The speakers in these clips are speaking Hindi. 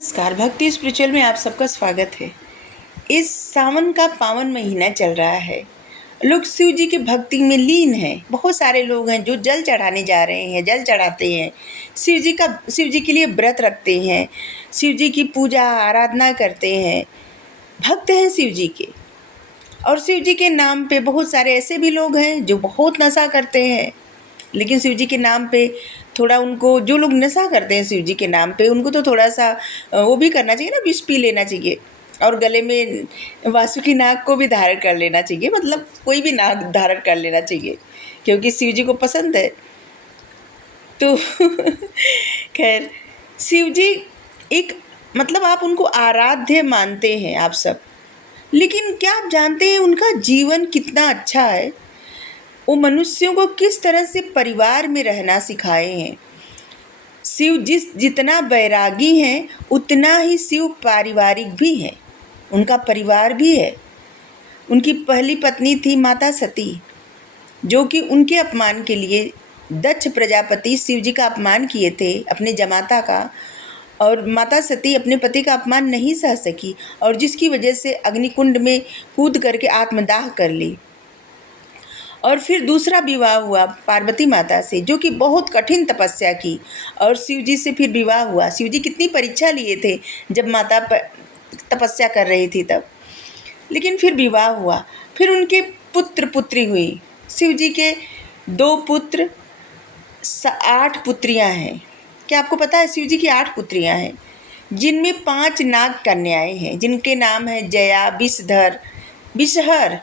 नमस्कार। भक्ति स्पिरिचुअल में आप सबका स्वागत है। इस सावन का पावन महीना चल रहा है। लोग शिव जी की भक्ति में लीन हैं। बहुत सारे लोग हैं जो जल चढ़ाने जा रहे हैं, जल चढ़ाते हैं, शिव जी के लिए व्रत रखते हैं, शिव जी की पूजा आराधना करते हैं, भक्त हैं शिव जी के। और शिव जी के नाम पे बहुत सारे ऐसे भी लोग हैं जो बहुत नशा करते हैं, लेकिन शिव जी के नाम पे थोड़ा उनको, जो लोग नशा करते हैं शिव जी के नाम पे, उनको तो थोड़ा सा वो भी करना चाहिए ना, विष पी लेना चाहिए और गले में वासुकी नाग को भी धारण कर लेना चाहिए। मतलब कोई भी नाग धारण कर लेना चाहिए क्योंकि शिव जी को पसंद है। तो खैर, शिव जी एक, मतलब आप उनको आराध्य मानते हैं आप सब, लेकिन क्या आप जानते हैं उनका जीवन कितना अच्छा है? वो मनुष्यों को किस तरह से परिवार में रहना सिखाए हैं। शिव जितना बैरागी हैं उतना ही शिव पारिवारिक भी हैं। उनका परिवार भी है। उनकी पहली पत्नी थी माता सती, जो कि उनके अपमान के लिए दक्ष प्रजापति शिव जी का अपमान किए थे, अपने जमाता का, और माता सती अपने पति का अपमान नहीं सह सकी और जिसकी वजह से अग्निकुंड में कूद करके आत्मदाह कर ली। और फिर दूसरा विवाह हुआ पार्वती माता से, जो कि बहुत कठिन तपस्या की, और शिव जी से फिर विवाह हुआ। शिव जी कितनी परीक्षा लिए थे जब माता तपस्या कर रही थी तब, लेकिन फिर विवाह हुआ। फिर उनके पुत्र पुत्री हुई। शिव जी के 2 पुत्र, 8 पुत्रियां हैं। क्या आपको पता है? शिव जी की 8 पुत्रियां हैं, जिनमें 5 नाग कन्याएं हैं, जिनके नाम हैं जया, विषधर, विषहर,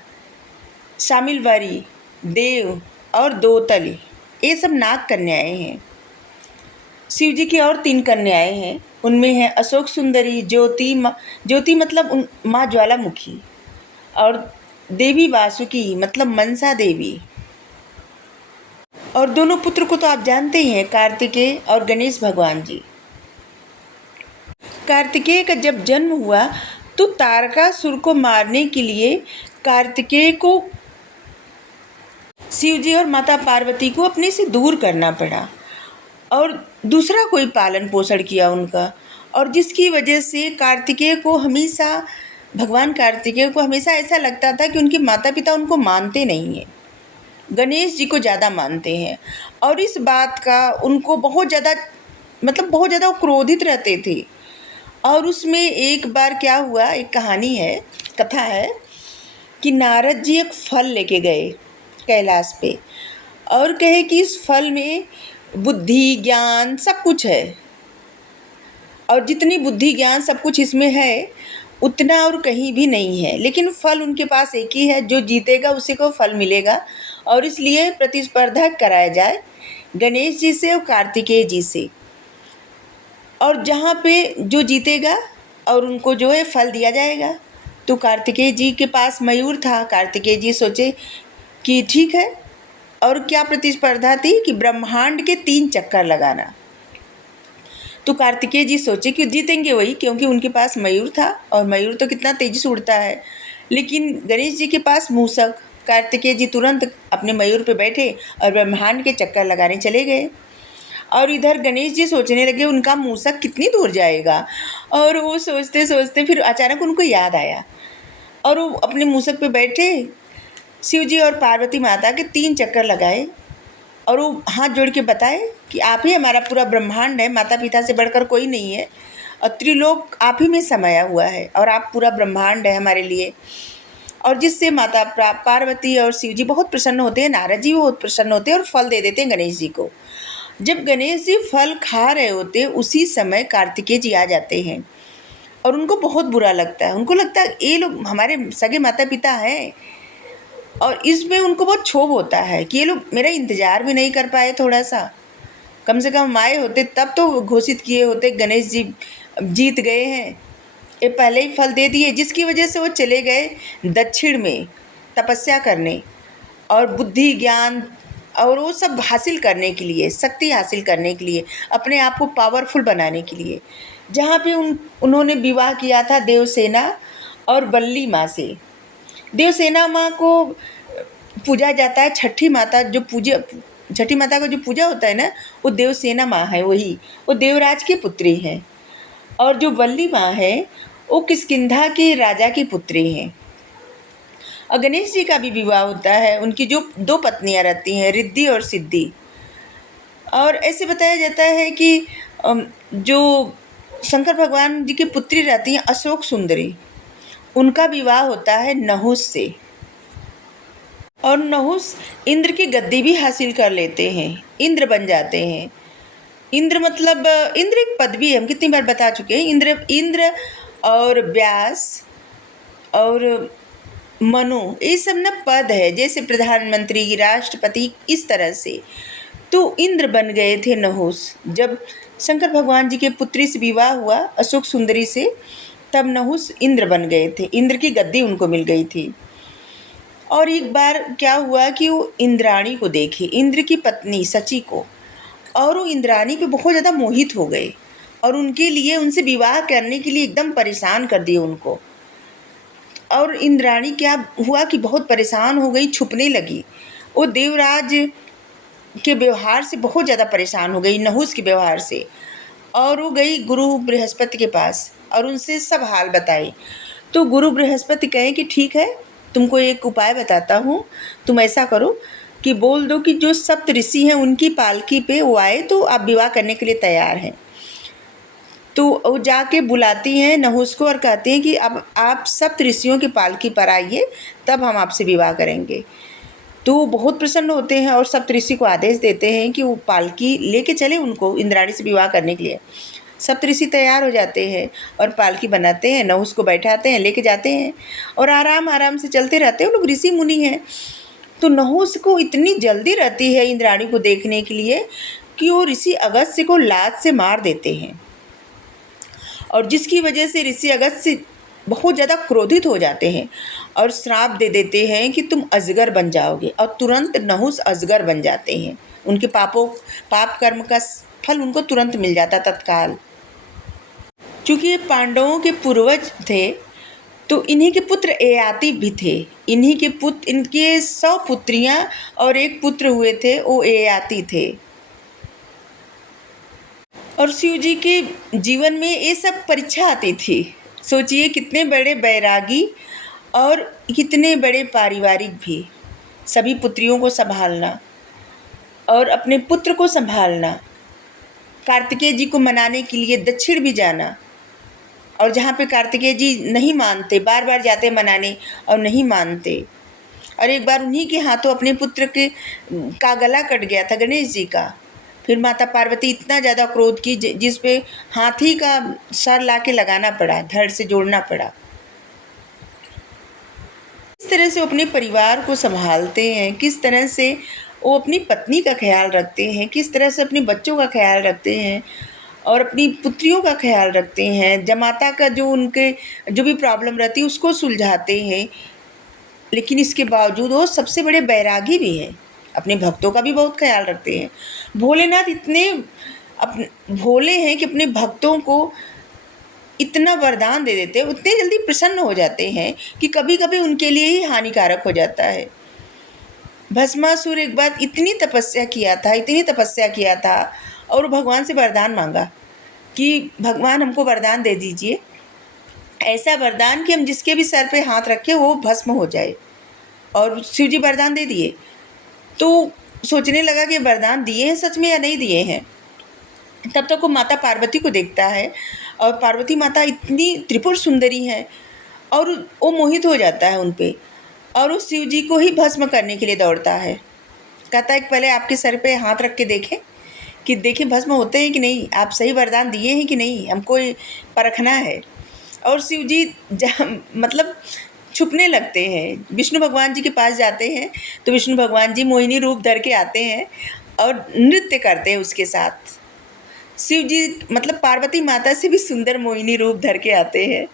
शामिलवारी, देव और दोतली। ये सब नाग कन्याएं हैं। शिव जी की और 3 कन्याएं हैं। उनमें है अशोक सुंदरी, ज्योति मतलब माँ ज्वालामुखी, और देवी वासुकी मतलब मनसा देवी। और दोनों पुत्र को तो आप जानते ही हैं, कार्तिकेय और गणेश भगवान जी। कार्तिकेय का जब जन्म हुआ तो तारकासुर को मारने के लिए कार्तिकेय को शिव जी और माता पार्वती को अपने से दूर करना पड़ा और दूसरा कोई पालन पोषण किया उनका, और जिसकी वजह से भगवान कार्तिकेय को हमेशा ऐसा लगता था कि उनके माता पिता उनको मानते नहीं हैं, गणेश जी को ज़्यादा मानते हैं। और इस बात का उनको बहुत ज़्यादा, मतलब बहुत ज़्यादा क्रोधित रहते थे। और उसमें एक बार क्या हुआ, एक कहानी है, कथा है कि नारद जी एक फल लेके गए कैलाश पे और कहे कि इस फल में बुद्धि ज्ञान सब कुछ है, और जितनी बुद्धि ज्ञान सब कुछ इसमें है उतना और कहीं भी नहीं है, लेकिन फल उनके पास एक ही है, जो जीतेगा उसी को फल मिलेगा। और इसलिए प्रतिस्पर्धा कराया जाए गणेश जी से और कार्तिकेय जी से, और जहाँ पे जो जीतेगा और उनको जो है फल दिया जाएगा। तो कार्तिकेय जी के पास मयूर था। कार्तिकेय जी सोचे कि ठीक है। और क्या प्रतिस्पर्धा थी कि ब्रह्मांड के 3 चक्कर लगाना। तो कार्तिकेय जी सोचे कि जीतेंगे वही, क्योंकि उनके पास मयूर था और मयूर तो कितना तेजी से उड़ता है। लेकिन गणेश जी के पास मूसक। कार्तिकेय जी तुरंत अपने मयूर पे बैठे और ब्रह्मांड के चक्कर लगाने चले गए। और इधर गणेश जी सोचने लगे उनका मूसक कितनी दूर जाएगा, और वो सोचते सोचते फिर अचानक उनको याद आया और वो अपने मूसक पे बैठे, शिव जी और पार्वती माता के 3 चक्कर लगाए और वो हाथ जोड़ के बताए कि आप ही हमारा पूरा ब्रह्मांड है, माता पिता से बढ़कर कोई नहीं है, और त्रिलोक आप ही में समाया हुआ है और आप पूरा ब्रह्मांड है हमारे लिए। और जिससे माता पार्वती और शिव जी बहुत प्रसन्न होते हैं, नारद जी बहुत प्रसन्न होते हैं और फल दे देते हैं गणेश जी को। जब गणेश जी फल खा रहे होते उसी समय कार्तिकेय जी आ जाते हैं और उनको बहुत बुरा लगता है। उनको लगता है ये लोग हमारे सगे माता पिता हैं, और इसमें उनको बहुत क्षोभ होता है कि ये लोग मेरा इंतज़ार भी नहीं कर पाए थोड़ा सा। कम से कम आए होते तब तो घोषित किए होते गणेश जी जीत गए हैं, ये पहले ही फल दे दिए, जिसकी वजह से वो चले गए दक्षिण में तपस्या करने और बुद्धि ज्ञान और वो सब हासिल करने के लिए, शक्ति हासिल करने के लिए, अपने आप को पावरफुल बनाने के लिए। जहाँ पे उन्होंने विवाह किया था देवसेना और बल्ली माँ से। देवसेना माँ को पूजा जाता है, छठी माता का जो पूजा होता है ना, वो देवसेना माँ है, वो देवराज की पुत्री हैं। और जो वल्ली माँ है वो किष्किंधा के राजा की पुत्री हैं। और गणेश जी का भी विवाह होता है। उनकी जो दो पत्नियां रहती हैं, रिद्धि और सिद्धि। और ऐसे बताया जाता है कि जो शंकर भगवान जी की पुत्री रहती हैं अशोक सुंदरी, उनका विवाह होता है नहुस से। और नहुस इंद्र की गद्दी भी हासिल कर लेते हैं, इंद्र बन जाते हैं। इंद्र मतलब इंद्र एक पदवी है, हम कितनी बार बता चुके हैं। इंद्र इंद्र और व्यास और मनु, ये सब ना पद है, जैसे प्रधानमंत्री, राष्ट्रपति, इस तरह से। तो इंद्र बन गए थे नहुस। जब शंकर भगवान जी के पुत्री से विवाह हुआ अशोक सुंदरी से, तब नहुस इंद्र बन गए थे, इंद्र की गद्दी उनको मिल गई थी। और एक बार क्या हुआ कि वो इंद्राणी को देखे, इंद्र की पत्नी सची को, और वो इंद्राणी पे बहुत ज़्यादा मोहित हो गए और उनके लिए, उनसे विवाह करने के लिए एकदम परेशान कर दिए उनको। और इंद्राणी क्या हुआ कि बहुत परेशान हो गई, छुपने लगी। वो देवराज के व्यवहार से बहुत ज़्यादा परेशान हो गई, नहुस के व्यवहार से। और वो गई गुरु बृहस्पति के पास और उनसे सब हाल बताई। तो गुरु बृहस्पति कहे कि ठीक है, तुमको एक उपाय बताता हूँ, तुम ऐसा करो कि बोल दो कि जो सप्त ऋषि हैं उनकी पालकी पे वो आए तो आप विवाह करने के लिए तैयार हैं। तो वो जाके बुलाती हैं नहुस को और कहती हैं कि अब आप सप्त ऋषियों की पालकी पर आइए, तब हम आपसे विवाह करेंगे। तो वो बहुत प्रसन्न होते हैं और सप्त ऋषि को आदेश देते हैं कि वो पालकी लेके चले उनको इंद्राणी से विवाह करने के लिए। सप्तऋषि तैयार हो जाते हैं और पालकी बनाते हैं, नहुस को बैठाते हैं, लेके जाते हैं और आराम आराम से चलते रहते हैं। वो लोग ऋषि मुनि हैं। तो नहुस को इतनी जल्दी रहती है इंद्राणी को देखने के लिए कि वो ऋषि अगस्त्य को लात से मार देते हैं। और जिसकी वजह से ऋषि अगस्त्य बहुत ज़्यादा क्रोधित हो जाते हैं और श्राप दे देते हैं कि तुम अजगर बन जाओगे। और तुरंत नहुस अजगर बन जाते हैं। उनके पाप कर्म का फल उनको तुरंत मिल जाता तत्काल। चूँकि ये पांडवों के पूर्वज थे, तो इन्हीं के पुत्र ययाति भी थे। इन्हीं के पुत्र, इनके 100 पुत्रियां और एक पुत्र हुए थे, वो ययाति थे। और शिव जी के जीवन में ये सब परीक्षा आती थी। सोचिए कितने बड़े बैरागी और कितने बड़े पारिवारिक भी, सभी पुत्रियों को संभालना और अपने पुत्र को संभालना, कार्तिकेय जी को मनाने के लिए दक्षिण भी जाना। और जहाँ पे कार्तिकेय जी नहीं मानते, बार बार जाते मनाने और नहीं मानते। और एक बार उन्हीं के हाथों अपने पुत्र के का गला कट गया था, गणेश जी का। फिर माता पार्वती इतना ज़्यादा क्रोध की जिस पे हाथी का सर ला के लगाना पड़ा, धड़ से जोड़ना पड़ा। किस तरह से वो अपने परिवार को संभालते हैं, किस तरह से वो अपनी पत्नी का ख्याल रखते हैं, किस तरह से अपने बच्चों का ख्याल रखते हैं और अपनी पुत्रियों का ख्याल रखते हैं। जमाता का जो उनके जो भी प्रॉब्लम रहती है उसको सुलझाते हैं। लेकिन इसके बावजूद वो सबसे बड़े बैरागी भी हैं, अपने भक्तों का भी बहुत ख्याल रखते हैं। भोलेनाथ इतने भोले हैं कि अपने भक्तों को इतना वरदान दे देते हैं, उतने जल्दी प्रसन्न हो जाते हैं कि कभी कभी उनके लिए ही हानिकारक हो जाता है। भस्मासुर एक बार इतनी तपस्या किया था और वो भगवान से वरदान मांगा कि भगवान हमको वरदान दे दीजिए, ऐसा वरदान कि हम जिसके भी सर पे हाथ रखें वो भस्म हो जाए। और शिव जी वरदान दे दिए। तो सोचने लगा कि वरदान दिए हैं सच में या नहीं दिए हैं। तब तक वो माता पार्वती को देखता है और पार्वती माता इतनी त्रिपुर सुंदरी हैं और वो मोहित हो जाता है उन पे और वो शिव जी को ही भस्म करने के लिए दौड़ता है। कहता है कि पहले आपके सर पे हाथ रख के देखें कि देखें भस्म होते हैं कि नहीं, आप सही वरदान दिए हैं कि नहीं, हमको परखना है। और शिव जी मतलब छुपने लगते हैं, विष्णु भगवान जी के पास जाते हैं। तो विष्णु भगवान जी मोहिनी रूप धर के आते हैं और नृत्य करते हैं उसके साथ। शिव जी मतलब पार्वती माता से भी सुंदर मोहिनी रूप धर के आते हैं।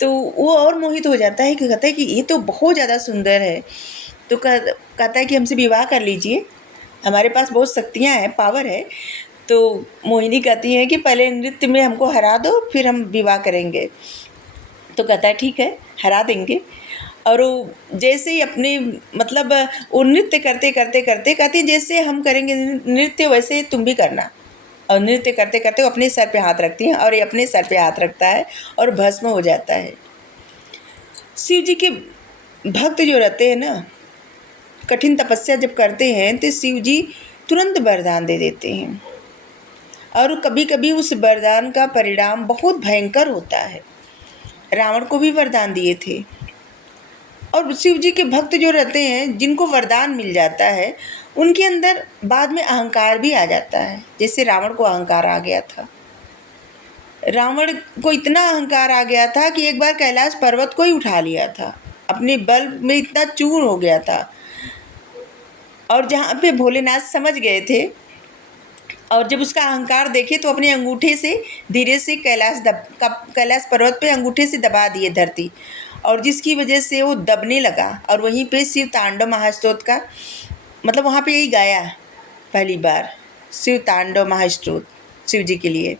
तो वो और मोहित हो जाता है कि कहता है कि ये तो बहुत ज़्यादा सुंदर है। तो कहता है कि हमसे विवाह कर लीजिए, हमारे पास बहुत शक्तियाँ हैं, पावर है। तो मोहिनी कहती है कि पहले नृत्य में हमको हरा दो, फिर हम विवाह करेंगे। तो कहता है ठीक है, हरा देंगे। और वो जैसे ही अपने मतलब वो नृत्य करते करते करते कहती है जैसे हम करेंगे नृत्य वैसे तुम भी करना। और नृत्य करते करते वो अपने सर पे हाथ रखती हैं और ये अपने सर पे हाथ रखता है और भस्म हो जाता है। शिव जी के भक्त जो रहते हैं ना, कठिन तपस्या जब करते हैं तो शिव जी तुरंत वरदान दे देते हैं, और कभी कभी उस वरदान का परिणाम बहुत भयंकर होता है। रावण को भी वरदान दिए थे, और शिव जी के भक्त जो रहते हैं जिनको वरदान मिल जाता है उनके अंदर बाद में अहंकार भी आ जाता है। जैसे रावण को अहंकार आ गया था, रावण को इतना अहंकार आ गया था कि एक बार कैलाश पर्वत को ही उठा लिया था, अपने बल में इतना चूर हो गया था। और जहाँ पे भोलेनाथ समझ गए थे और जब उसका अहंकार देखे तो अपने अंगूठे से धीरे से कैलाश पर्वत पे अंगूठे से दबा दिए धरती, और जिसकी वजह से वो दबने लगा। और वहीं पे शिव तांडव महास्तोत्र का मतलब वहाँ पे यही गाया पहली बार, शिव तांडव महास्तोत्र शिव जी के लिए।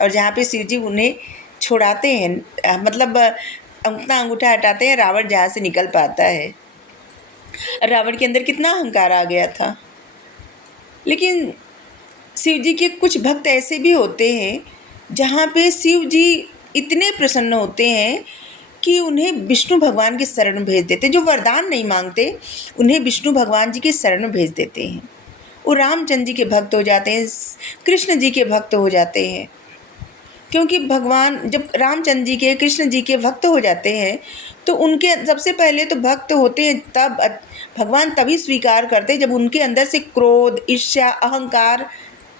और जहाँ पे शिव जी उन्हें छुड़ाते हैं, मतलब अपना अंगूठा हटाते हैं, रावण जहाँ से निकल पाता है। रावण के अंदर कितना अहंकार आ गया था। लेकिन शिव जी के कुछ भक्त ऐसे भी होते हैं जहाँ पे शिव जी इतने प्रसन्न होते हैं कि उन्हें विष्णु भगवान के शरण भेज देते हैं। जो वरदान नहीं मांगते उन्हें विष्णु भगवान जी के शरण भेज देते हैं। वो रामचंद्र जी के भक्त हो जाते हैं, कृष्ण जी के भक्त हो जाते हैं। क्योंकि भगवान जब रामचंद्र जी के, कृष्ण जी के भक्त हो जाते हैं तो उनके सबसे पहले तो भक्त होते हैं तब भगवान तभी स्वीकार करते हैं जब उनके अंदर से क्रोध, ईर्ष्या, अहंकार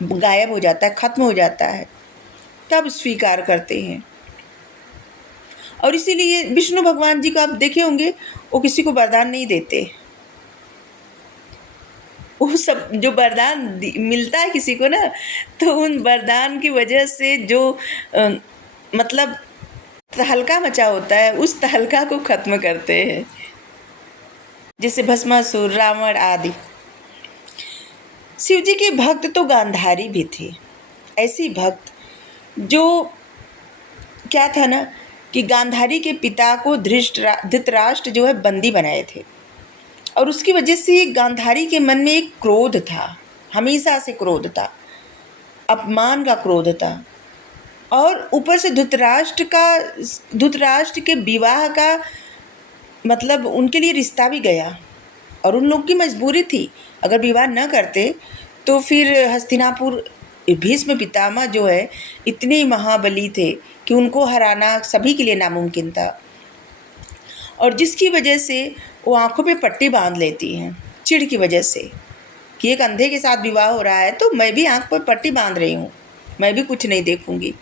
गायब हो जाता है, खत्म हो जाता है, तब स्वीकार करते हैं। और इसीलिए विष्णु भगवान जी को आप देखे होंगे, वो किसी को वरदान नहीं देते। वो सब जो वरदान मिलता है किसी को ना, तो उन वरदान की वजह से जो मतलब तहलका मचा होता है उस तहलका को खत्म करते हैं। जैसे भस्मासुर, रावण आदि। शिव जी के भक्त तो गांधारी भी थे, ऐसी भक्त जो क्या था ना कि गांधारी के पिता को धृतराष्ट्र जो है बंदी बनाए थे, और उसकी वजह से गांधारी के मन में एक क्रोध था, हमेशा से क्रोध था, अपमान का क्रोध था। और ऊपर से धृतराष्ट्र के विवाह का मतलब उनके लिए रिश्ता भी गया, और उन लोग की मजबूरी थी, अगर विवाह न करते तो फिर हस्तिनापुर, भीष्म पितामह जो है इतने महाबली थे कि उनको हराना सभी के लिए नामुमकिन था। और जिसकी वजह से वो आंखों पे पट्टी बांध लेती हैं चिढ़ की वजह से कि एक अंधे के साथ विवाह हो रहा है तो मैं भी आंख पर पट्टी बांध रही हूँ, मैं भी कुछ नहीं देखूंगी।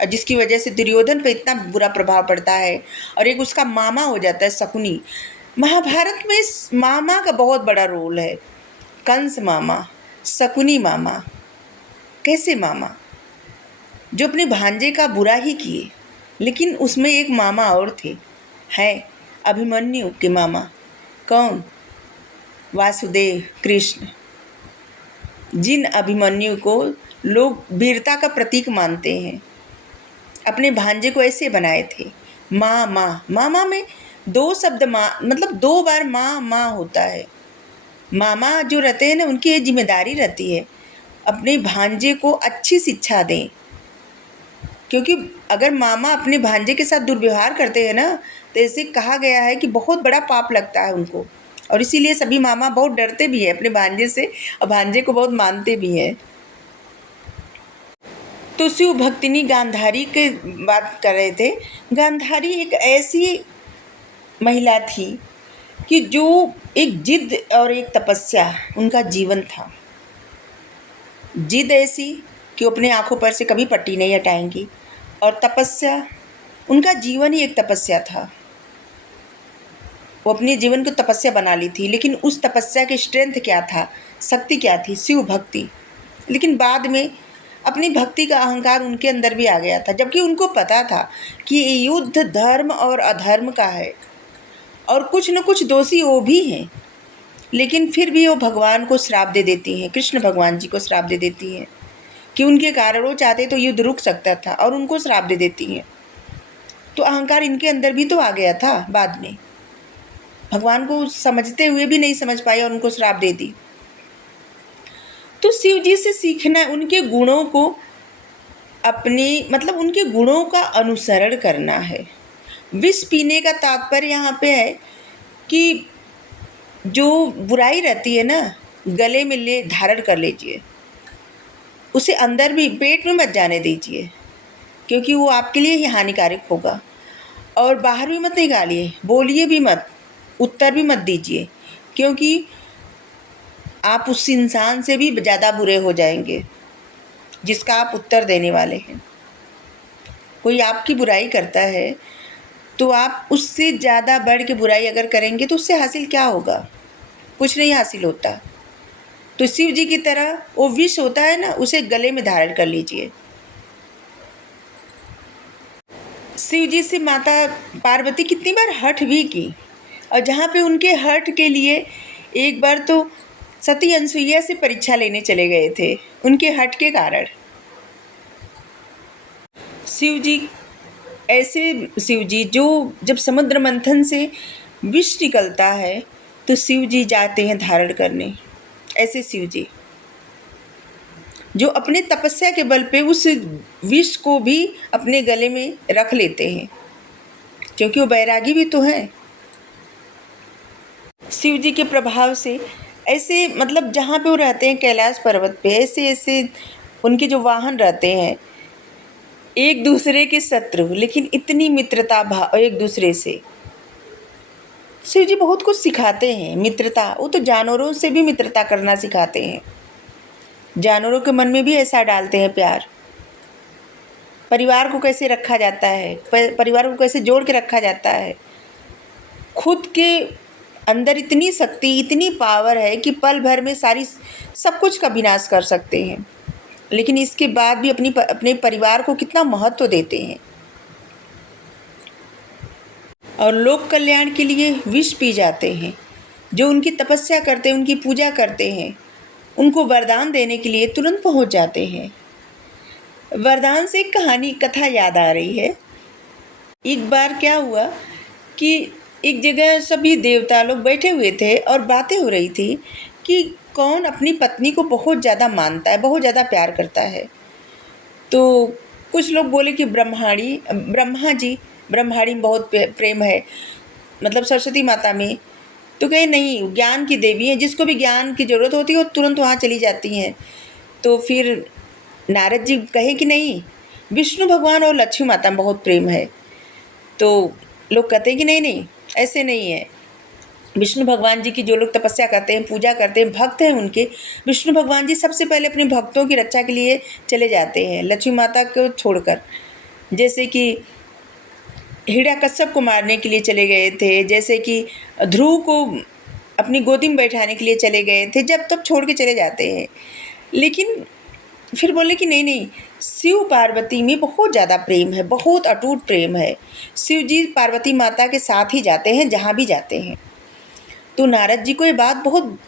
और जिसकी वजह से दुर्योधन पे इतना बुरा प्रभाव पड़ता है, और एक उसका मामा हो जाता है शकुनी। महाभारत में इस मामा का बहुत बड़ा रोल है, कंस मामा, शकुनी मामा। कैसे मामा जो अपने भांजे का बुरा ही किए, लेकिन उसमें एक मामा और थे, हैं अभिमन्यु के मामा। कौन? वासुदेव कृष्ण, जिन अभिमन्यु को लोग वीरता का प्रतीक मानते हैं, अपने भांजे को ऐसे बनाए थे। माँ माँ, मामा में दो शब्द, माँ मतलब दो बार माँ माँ होता है। मामा जो रहते हैं ना, उनकी ये जिम्मेदारी रहती है अपने भांजे को अच्छी शिक्षा दें, क्योंकि अगर मामा अपने भांजे के साथ दुर्व्यवहार करते हैं ना तो ऐसे कहा गया है कि बहुत बड़ा पाप लगता है उनको। और इसीलिए सभी मामा बहुत डरते भी हैं अपने भांजे से, और भांजे को बहुत मानते भी हैं। तो शिव भक्तिनी गांधारी के बात कर रहे थे। गांधारी एक ऐसी महिला थी कि जो एक जिद और एक तपस्या उनका जीवन था। जिद ऐसी कि वो अपने आँखों पर से कभी पट्टी नहीं हटाएंगी, और तपस्या, उनका जीवन ही एक तपस्या था। वो अपने जीवन को तपस्या बना ली थी, लेकिन उस तपस्या की स्ट्रेंथ क्या था, शक्ति क्या थी? शिव भक्ति। लेकिन बाद में अपनी भक्ति का अहंकार उनके अंदर भी आ गया था, जबकि उनको पता था कि ये युद्ध धर्म और अधर्म का है और कुछ न कुछ दोषी वो भी हैं। लेकिन फिर भी वो भगवान को श्राप दे देती हैं, कृष्ण भगवान जी को श्राप दे देती हैं कि उनके कारण वो चाहते तो युद्ध रुक सकता था, और उनको श्राप दे देती हैं। तो अहंकार इनके अंदर भी तो आ गया था बाद में, भगवान को समझते हुए भी नहीं समझ पाए और उनको श्राप दे दी। तो शिव जी से सीखना, उनके गुणों को अपनी मतलब उनके गुणों का अनुसरण करना है। विष पीने का तात्पर्य यहाँ पे है कि जो बुराई रहती है ना, गले में ले धारण कर लीजिए, उसे अंदर भी पेट में मत जाने दीजिए, क्योंकि वो आपके लिए ही हानिकारक होगा। और बाहर भी मत निकालिए, बोलिए भी मत, उत्तर भी मत दीजिए, क्योंकि आप उस इंसान से भी ज़्यादा बुरे हो जाएंगे जिसका आप उत्तर देने वाले हैं। कोई आपकी बुराई करता है तो आप उससे ज़्यादा बढ़ के बुराई अगर करेंगे तो उससे हासिल क्या होगा? कुछ नहीं हासिल होता। तो शिव जी की तरह वो विष होता है ना, उसे गले में धारण कर लीजिए। शिव जी से माता पार्वती कितनी बार हठ भी की, और जहाँ पे उनके हठ के लिए एक बार तो सती अनसुईया से परीक्षा लेने चले गए थे उनके हठ के कारण। शिव जी जो जब समुद्र मंथन से विष निकलता है तो शिव जी जाते हैं धारण करने। ऐसे शिव जी जो अपने तपस्या के बल पे उस विष को भी अपने गले में रख लेते हैं, क्योंकि वो बैरागी भी तो हैं। शिव जी के प्रभाव से ऐसे मतलब जहाँ पे वो रहते हैं कैलाश पर्वत पे, ऐसे ऐसे उनके जो वाहन रहते हैं, एक दूसरे के शत्रु लेकिन इतनी मित्रता भाव एक दूसरे से। शिव जी बहुत कुछ सिखाते हैं, मित्रता। वो तो जानवरों से भी मित्रता करना सिखाते हैं, जानवरों के मन में भी ऐसा डालते हैं प्यार। परिवार को कैसे रखा जाता है, परिवार को कैसे जोड़ के रखा जाता है। खुद के अंदर इतनी शक्ति, इतनी पावर है कि पल भर में सारी सब कुछ का विनाश कर सकते हैं, लेकिन इसके बाद भी अपने परिवार को कितना महत्व देते हैं। और लोक कल्याण के लिए विष पी जाते हैं। जो उनकी तपस्या करते हैं, उनकी पूजा करते हैं, उनको वरदान देने के लिए तुरंत पहुंच जाते हैं। वरदान से एक कथा याद आ रही है। एक बार क्या हुआ कि एक जगह सभी देवता लोग बैठे हुए थे और बातें हो रही थी कि कौन अपनी पत्नी को बहुत ज़्यादा मानता है, बहुत ज़्यादा प्यार करता है। तो कुछ लोग बोले कि ब्रह्माणी में बहुत प्रेम है, मतलब सरस्वती माता में। तो कहे नहीं, ज्ञान की देवी है, जिसको भी ज्ञान की ज़रूरत होती है वो तुरंत वहाँ चली जाती हैं। तो फिर नारद जी कहे कि नहीं, विष्णु भगवान और लक्ष्मी माता में बहुत प्रेम है। तो लोग कहते हैं कि नहीं नहीं, ऐसे नहीं है। विष्णु भगवान जी की जो लोग तपस्या करते हैं, पूजा करते हैं, भक्त हैं उनके, विष्णु भगवान जी सबसे पहले अपने भक्तों की रक्षा के लिए चले जाते हैं, लक्ष्मी माता को छोड़कर। जैसे कि हिरण्यकश्यप को मारने के लिए चले गए थे, जैसे कि ध्रुव को अपनी गोदी में बैठाने के लिए चले गए थे, जब तब छोड़ के चले जाते हैं। लेकिन फिर बोले कि नहीं नहीं, शिव पार्वती में बहुत ज़्यादा प्रेम है, बहुत अटूट प्रेम है। शिव जी पार्वती माता के साथ ही जाते हैं जहाँ भी जाते हैं। तो नारद जी को ये बात बहुत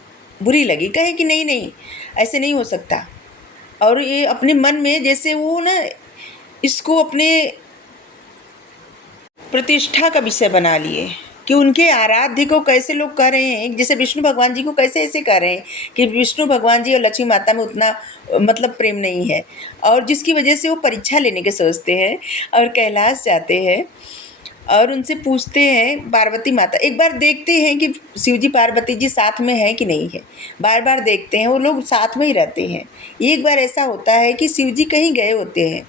बुरी लगी, कहे कि नहीं नहीं, ऐसे नहीं हो सकता। और ये अपने मन में जैसे वो ना इसको अपने प्रतिष्ठा का विषय बना लिए कि उनके आराध्य को कैसे लोग कह रहे हैं, जैसे विष्णु भगवान जी को कैसे ऐसे कह रहे हैं कि विष्णु भगवान जी और लक्ष्मी माता में उतना मतलब प्रेम नहीं है। और जिसकी वजह से वो परीक्षा लेने के सोचते हैं और कैलाश जाते हैं और उनसे पूछते हैं पार्वती माता, एक बार देखते हैं कि शिव जी पार्वती जी साथ में हैं कि नहीं है। बार बार देखते हैं, वो लोग साथ में ही रहते हैं। एक बार ऐसा होता है कि शिव जी कहीं गए होते हैं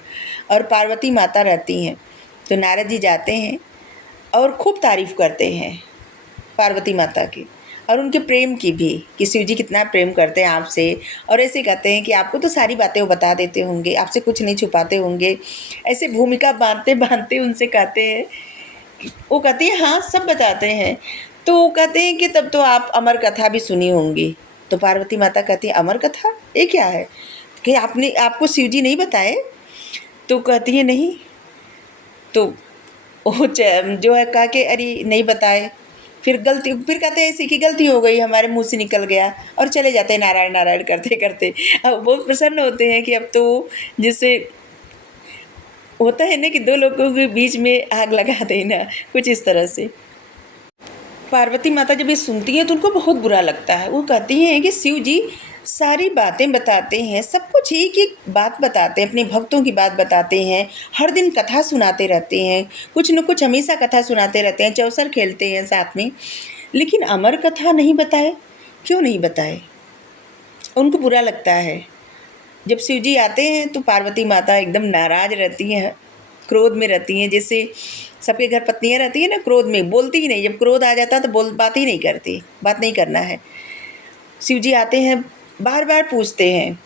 और पार्वती माता रहती हैं। तो नारद जी जाते हैं और खूब तारीफ़ करते हैं पार्वती माता की और उनके प्रेम की भी, कि शिव जी कितना प्रेम करते हैं आपसे। और ऐसे कहते हैं कि आपको तो सारी बातें वो बता देते होंगे, आपसे कुछ नहीं छुपाते होंगे। ऐसे भूमिका बांधते बांधते उनसे कहते हैं, वो कहती है हाँ सब बताते हैं। तो वो कहते हैं कि तब तो आप अमर कथा भी सुनी होंगी। तो पार्वती माता कहती है अमर कथा ये क्या है, कि आपको शिव जी नहीं बताए? तो कहती है नहीं। तो वो जो है कहा कि अरे नहीं बताए। फिर कहते हैं ऐसी कि गलती हो गई, हमारे मुंह से निकल गया, और चले जाते हैं नारायण नारायण करते करते। अब बहुत प्रसन्न होते हैं कि अब तो जैसे होता है ना कि दो लोगों के बीच में आग लगा देना, कुछ इस तरह से। पार्वती माता जब ये सुनती हैं तो उनको बहुत बुरा लगता है। वो कहती हैं कि शिव जी सारी बातें बताते हैं, सब कुछ एक एक बात बताते हैं, अपने भक्तों की बात बताते हैं, हर दिन कथा सुनाते रहते हैं, कुछ न कुछ हमेशा कथा सुनाते रहते हैं, चौसर खेलते हैं साथ में। लेकिन अमर कथा नहीं बताए, क्यों नहीं बताए? उनको बुरा लगता है। जब शिव जी आते हैं तो पार्वती माता एकदम नाराज़ रहती हैं, क्रोध में रहती हैं। जैसे सबके घर पत्नियाँ रहती हैं ना, क्रोध में बोलती ही नहीं, जब क्रोध आ जाता है तो बात ही नहीं करती, बात नहीं करना है। शिव जी आते हैं, बार बार पूछते हैं,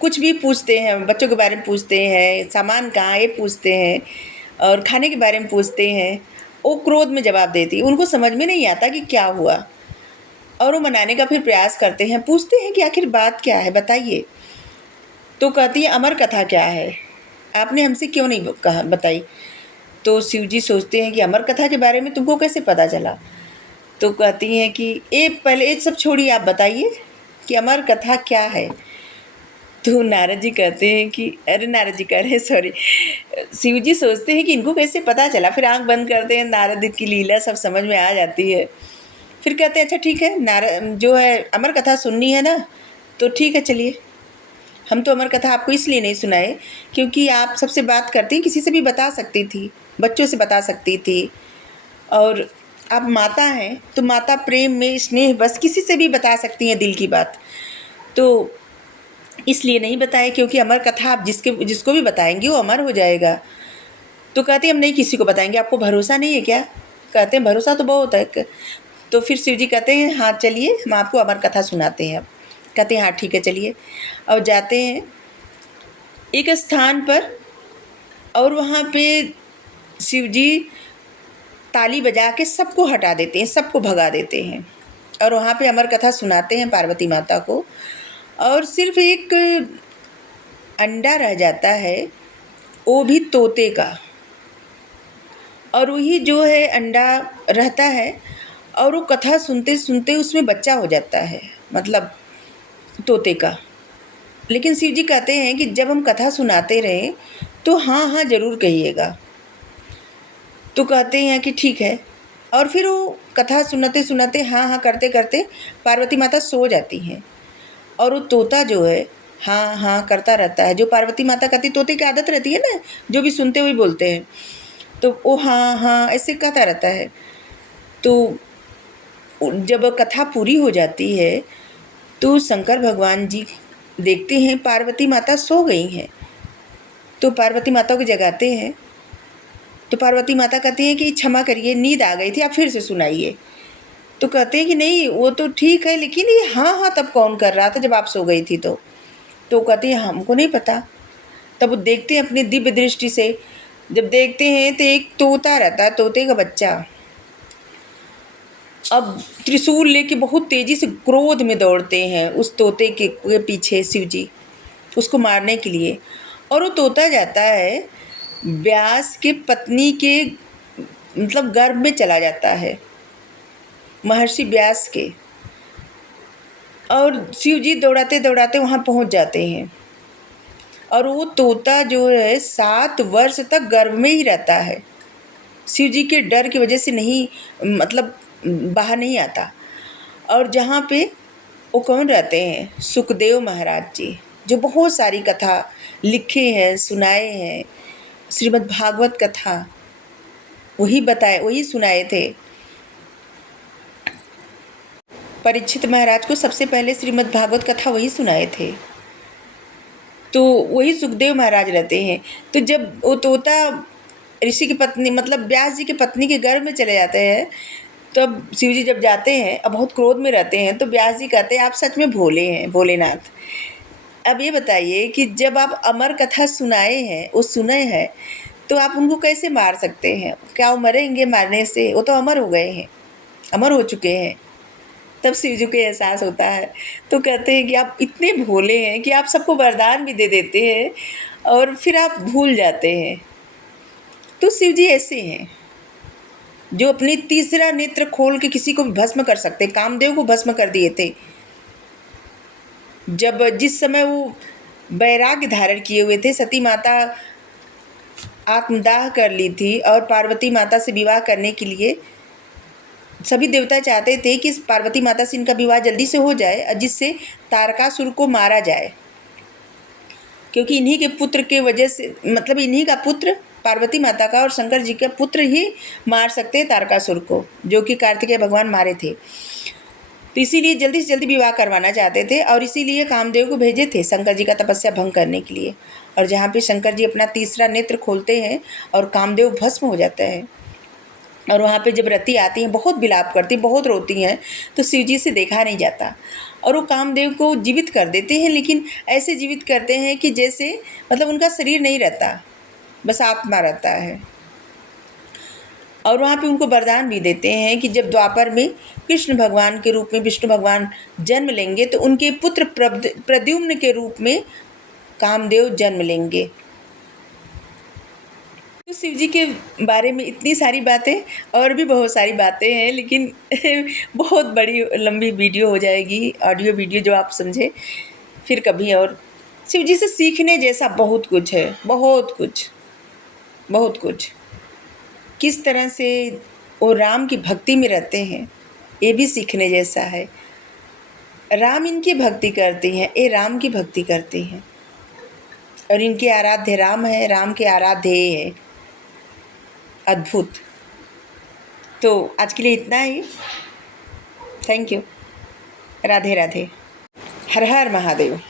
कुछ भी पूछते हैं, बच्चों के बारे में पूछते हैं, सामान कहाँ है ये पूछते हैं, और खाने के बारे में पूछते हैं। वो क्रोध में जवाब देती है, उनको समझ में नहीं आता कि क्या हुआ, और वो मनाने का फिर प्रयास करते हैं, पूछते हैं कि आखिर बात क्या है, बताइए। तो कहती है अमर कथा क्या है, आपने हमसे क्यों नहीं कहा बताई। तो शिव जी सोचते हैं कि अमर कथा के बारे में तुमको कैसे पता चला। तो कहती हैं कि ये पहले ये सब छोड़िए, आप बताइए कि अमर कथा क्या है। तो नारद जी कहते हैं कि अरे नारद जी कह रहे हैं, सॉरी, शिव जी सोचते हैं कि इनको कैसे पता चला। फिर आंख बंद करते हैं, नारद की लीला सब समझ में आ जाती है। फिर कहते हैं अच्छा ठीक है, नारद जो है अमर कथा सुननी है ना, तो ठीक है चलिए। हम तो अमर कथा आपको इसलिए नहीं सुनाए क्योंकि आप सबसे बात करती, किसी से भी बता सकती थी, बच्चों से बता सकती थी, और आप माता हैं तो माता प्रेम में स्नेह बस किसी से भी बता सकती हैं दिल की बात। तो इसलिए नहीं बताए, क्योंकि अमर कथा आप जिसको भी बताएंगी वो अमर हो जाएगा। तो कहते हैं हम नहीं किसी को बताएंगे, आपको भरोसा नहीं है क्या? कहते हैं भरोसा तो बहुत है। तो फिर शिव जी कहते हैं हाँ चलिए, हम आपको अमर कथा सुनाते हैं अब। कहते हैं हाँ ठीक है चलिए। और जाते हैं एक स्थान पर, और वहाँ पे शिव जी ताली बजा के सबको हटा देते हैं, सबको भगा देते हैं, और वहाँ पे अमर कथा सुनाते हैं पार्वती माता को। और सिर्फ एक अंडा रह जाता है, वो भी तोते का, और वही जो है अंडा रहता है, और वो कथा सुनते सुनते उसमें बच्चा हो जाता है, मतलब तोते का। लेकिन शिव जी कहते हैं कि जब हम कथा सुनाते रहें तो हाँ हाँ ज़रूर कहिएगा। तो कहते हैं कि ठीक है। और फिर वो कथा सुनाते सुनाते हाँ हाँ करते करते पार्वती माता सो जाती हैं, और वो तोता जो है हाँ हाँ करता रहता है। जो पार्वती माता कहती, तोते की आदत रहती है ना, जो भी सुनते हुए बोलते हैं, तो वो हाँ हाँ ऐसे कहता रहता है। तो जब कथा पूरी हो जाती है तो शंकर भगवान जी देखते हैं पार्वती माता सो गई हैं, तो पार्वती माता को जगाते हैं। तो पार्वती माता कहती हैं कि क्षमा करिए, नींद आ गई थी, आप फिर से सुनाइए। तो कहते हैं कि नहीं वो तो ठीक है, लेकिन ये हाँ हाँ तब कौन कर रहा था जब आप सो गई थी। तो कहती है हमको नहीं पता। तब वो देखते हैं अपनी दिव्य दृष्टि से, जब देखते हैं तो एक तोता रहता है, तोते का बच्चा। अब त्रिशूल लेके बहुत तेज़ी से क्रोध में दौड़ते हैं उस तोते के पीछे शिव जी, उसको मारने के लिए। और वो तोता जाता है व्यास के पत्नी के मतलब गर्भ में चला जाता है, महर्षि व्यास के। और शिव जी दौड़ाते दौड़ाते वहाँ पहुँच जाते हैं, और वो तोता जो है 7 वर्ष तक गर्भ में ही रहता है, शिव जी के डर की वजह से नहीं, मतलब बाहर नहीं आता। और जहाँ पे वो कौन रहते हैं, सुखदेव महाराज जी, जो बहुत सारी कथा लिखे हैं, सुनाए हैं, श्रीमद् भागवत कथा वही सुनाए थे। परीक्षित महाराज को सबसे पहले श्रीमद् भागवत कथा वही सुनाए थे। तो वही सुखदेव महाराज रहते हैं। तो जब वो तोता ऋषि की पत्नी मतलब व्यास जी की पत्नी के गर्भ में चले जाते हैं, तब शिव जी जब जाते हैं, अब बहुत क्रोध में रहते हैं, तो व्यास जी कहते हैं आप सच में भोले हैं, भोलेनाथ। अब ये बताइए कि जब आप अमर कथा सुनाए हैं, वो सुने हैं, तो आप उनको कैसे मार सकते हैं? क्या वो मरेंगे मारने से? वो तो अमर हो गए हैं, अमर हो चुके हैं। तब शिव जी को एहसास होता है, तो कहते हैं कि आप इतने भोले हैं कि आप सबको वरदान भी दे देते हैं और फिर आप भूल जाते हैं। तो शिव जी ऐसे हैं जो अपनी तीसरा नेत्र खोल के किसी को भी भस्म कर सकते। कामदेव को भस्म कर दिए थे जब जिस समय वो वैराग्य धारण किए हुए थे, सती माता आत्मदाह कर ली थी और पार्वती माता से विवाह करने के लिए सभी देवता चाहते थे कि इस पार्वती माता से इनका विवाह जल्दी से हो जाए, जिससे तारकासुर को मारा जाए, क्योंकि इन्हीं के पुत्र के वजह से, मतलब इन्हीं का पुत्र पार्वती माता का और शंकर जी के पुत्र ही मार सकते हैं तारकासुर को, जो कि कार्तिकेय भगवान मारे थे। तो इसीलिए जल्दी से जल्दी विवाह करवाना चाहते थे और इसीलिए कामदेव को भेजे थे शंकर जी का तपस्या भंग करने के लिए। और जहाँ पे शंकर जी अपना तीसरा नेत्र खोलते हैं और कामदेव भस्म हो जाता है, और वहाँ पे जब रति आती हैं, बहुत विलाप करती, बहुत रोती हैं, तो शिव जी से देखा नहीं जाता और वो कामदेव को जीवित कर देते हैं, लेकिन ऐसे जीवित करते हैं कि जैसे मतलब उनका शरीर नहीं रहता, बस आत्मा रहता है। और वहाँ पे उनको वरदान भी देते हैं कि जब द्वापर में कृष्ण भगवान के रूप में विष्णु भगवान जन्म लेंगे तो उनके पुत्र प्रद्युम्न के रूप में कामदेव जन्म लेंगे। तो शिव जी के बारे में इतनी सारी बातें, और भी बहुत सारी बातें हैं, लेकिन बहुत बड़ी लंबी वीडियो हो जाएगी, ऑडियो वीडियो जो आप समझे फिर कभी। और शिव जी से सीखने जैसा बहुत कुछ है, बहुत कुछ, बहुत कुछ। किस तरह से वो राम की भक्ति में रहते हैं, ये भी सीखने जैसा है। राम इनकी भक्ति करती हैं, ये राम की भक्ति करती हैं, और इनके आराध्य राम है, राम के आराध्य ये है। अद्भुत। तो आज के लिए इतना ही। Thank you. राधे राधे। हर हर महादेव।